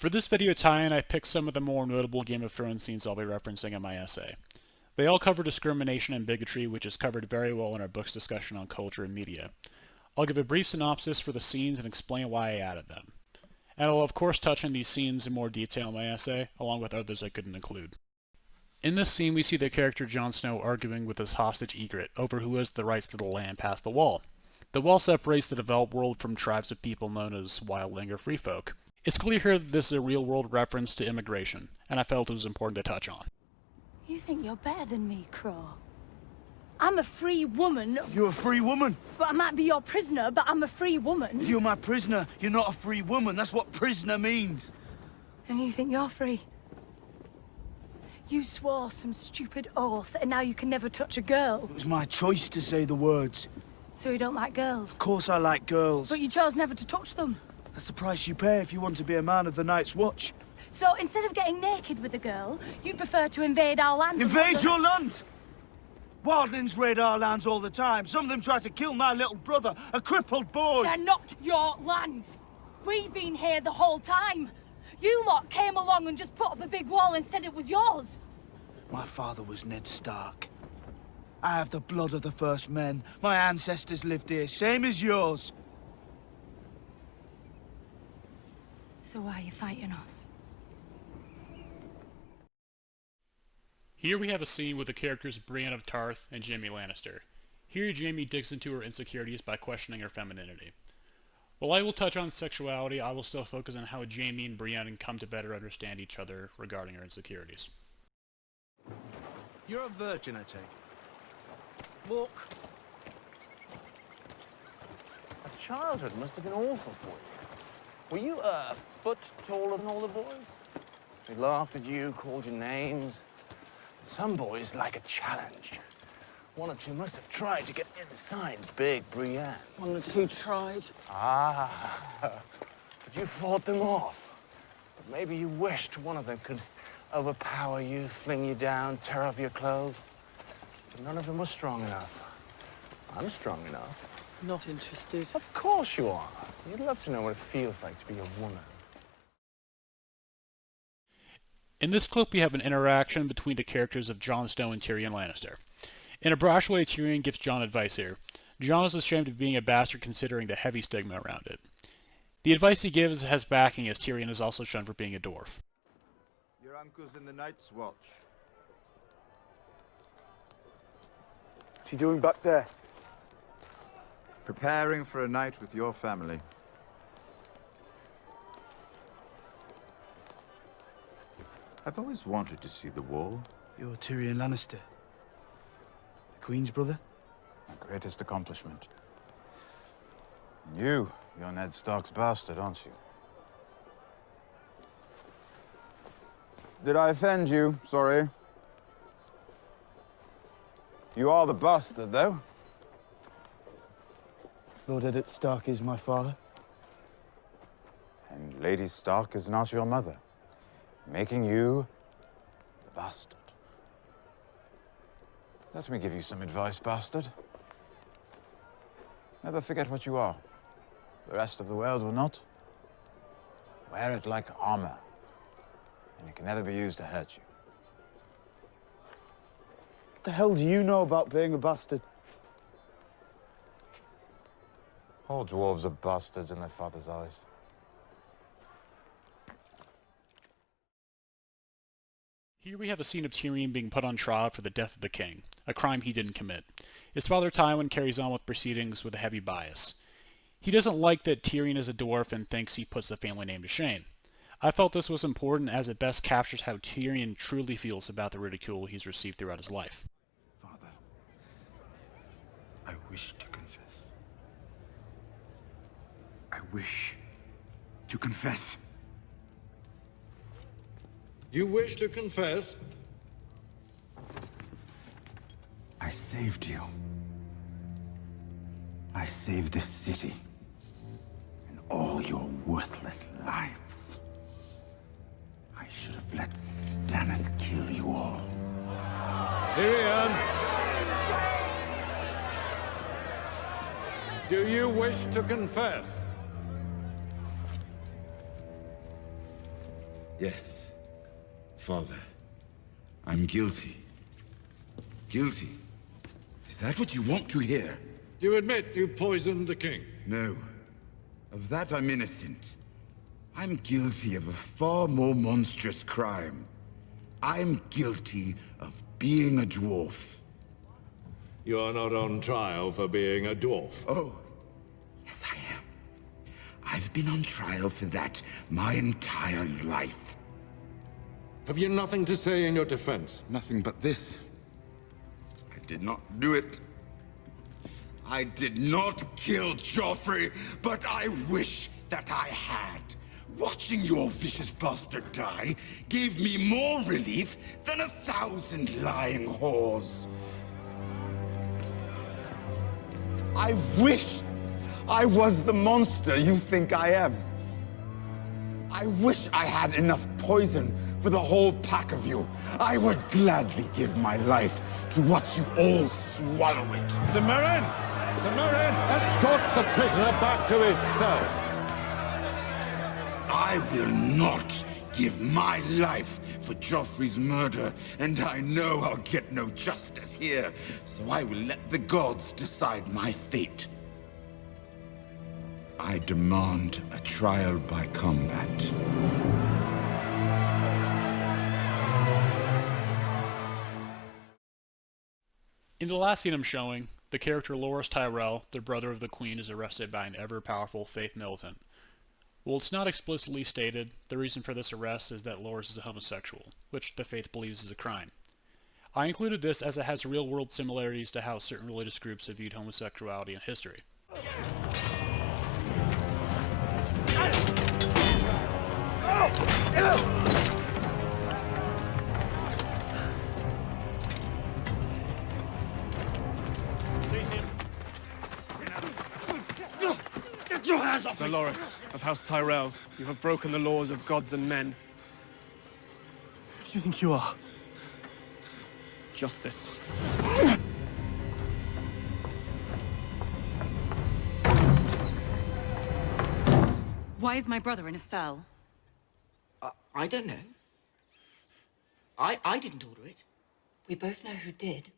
For this video tie-in, I picked some of the more notable Game of Thrones scenes I'll be referencing in my essay. They all cover discrimination and bigotry, which is covered very well in our book's discussion on culture and media. I'll give a brief synopsis for the scenes and explain why I added them. And I'll of course touch on these scenes in more detail in my essay, along with others I couldn't include. In this scene, we see the character Jon Snow arguing with his hostage Ygritte over who has the rights to the land past the Wall. The Wall separates the developed world from tribes of people known as wildling or free folk. It's clear here that this is a real-world reference to immigration, and I felt it was important to touch on. You think you're better than me, Crow? I'm a free woman. You're a free woman? But I might be your prisoner, but I'm a free woman. If you're my prisoner, you're not a free woman. That's what prisoner means. And you think you're free? You swore some stupid oath, and now you can never touch a girl. It was my choice to say the words. So you don't like girls? Of course I like girls. But you chose never to touch them. That's the price you pay if you want to be a man of the Night's Watch. So instead of getting naked with a girl, you prefer to invade our land? Invade your land? Wildlings raid our lands all the time. Some of them try to kill my little brother, a crippled boy. They're not your lands. We've been here the whole time. You lot came along and just put up a big wall and said it was yours. My father was Ned Stark. I have the blood of the first men. My ancestors lived here, same as yours. So why are you fighting us? Here we have a scene with the characters Brienne of Tarth and Jaime Lannister. Here Jaime digs into her insecurities by questioning her femininity. While I will touch on sexuality, I will still focus on how Jaime and Brienne come to better understand each other regarding her insecurities. You're a virgin, I take it. Walk. A childhood must have been awful for you. Were you a foot taller than all the boys? They laughed at you, called you names. Some boys like a challenge. One or two must have tried to get inside big Brienne. One or two tried. Ah, but you fought them off. But maybe you wished one of them could overpower you, fling you down, tear off your clothes. But none of them was strong enough. I'm strong enough. Not interested. Of course you are. You'd love to know what it feels like to be a woman. In this clip, we have an interaction between the characters of Jon Snow and Tyrion Lannister. In a brash way, Tyrion gives Jon advice here. Jon is ashamed of being a bastard considering the heavy stigma around it. The advice he gives has backing, as Tyrion is also shunned for being a dwarf. Your uncle's in the Night's Watch. What's he doing back there? Preparing for a night with your family. I've always wanted to see the Wall. You're Tyrion Lannister. The Queen's brother? My greatest accomplishment. And you're Ned Stark's bastard, aren't you? Did I offend you? Sorry. You are the bastard, though. Lord Eddard Stark is my father. And Lady Stark is not your mother, making you the bastard. Let me give you some advice, bastard. Never forget what you are. The rest of the world will not. Wear it like armor, and it can never be used to hurt you. What the hell do you know about being a bastard? All dwarves are bastards in their father's eyes. Here we have a scene of Tyrion being put on trial for the death of the king, a crime he didn't commit. His father Tywin carries on with proceedings with a heavy bias. He doesn't like that Tyrion is a dwarf and thinks he puts the family name to shame. I felt this was important as it best captures how Tyrion truly feels about the ridicule he's received throughout his life. Father, I wish to confess. I wish to confess. You wish to confess? I saved you. I saved this city and all your worthless lives. I should have let Stannis kill you all. Tyrion! Do you wish to confess? Yes, Father. I'm guilty. Guilty? Is that what you want to hear? You admit you poisoned the king? No. Of that I'm innocent. I'm guilty of a far more monstrous crime. I'm guilty of being a dwarf. You are not on trial for being a dwarf. Oh, yes I am. I've been on trial for that my entire life. Have you nothing to say in your defense? Nothing but this. I did not do it. I did not kill Joffrey, but I wish that I had. Watching your vicious bastard die gave me more relief than 1,000 lying whores. I wish I was the monster you think I am. I wish I had enough poison for the whole pack of you. I would gladly give my life to watch you all swallow it. Sir Merrin! Sir Merrin! Escort the prisoner back to his cell. I will not give my life for Joffrey's murder, and I know I'll get no justice here, so I will let the gods decide my fate. I demand a trial by combat. In the last scene I'm showing, the character Loras Tyrell, the brother of the Queen, is arrested by an ever-powerful Faith militant. While it's not explicitly stated, the reason for this arrest is that Loras is a homosexual, which the Faith believes is a crime. I included this as it has real-world similarities to how certain religious groups have viewed homosexuality in history. Get your hands off Sir Loras, of House Tyrell, you have broken the laws of gods and men. Who do you think you are? Justice. Why is my brother in a cell? I don't know. I didn't order it. We both know who did.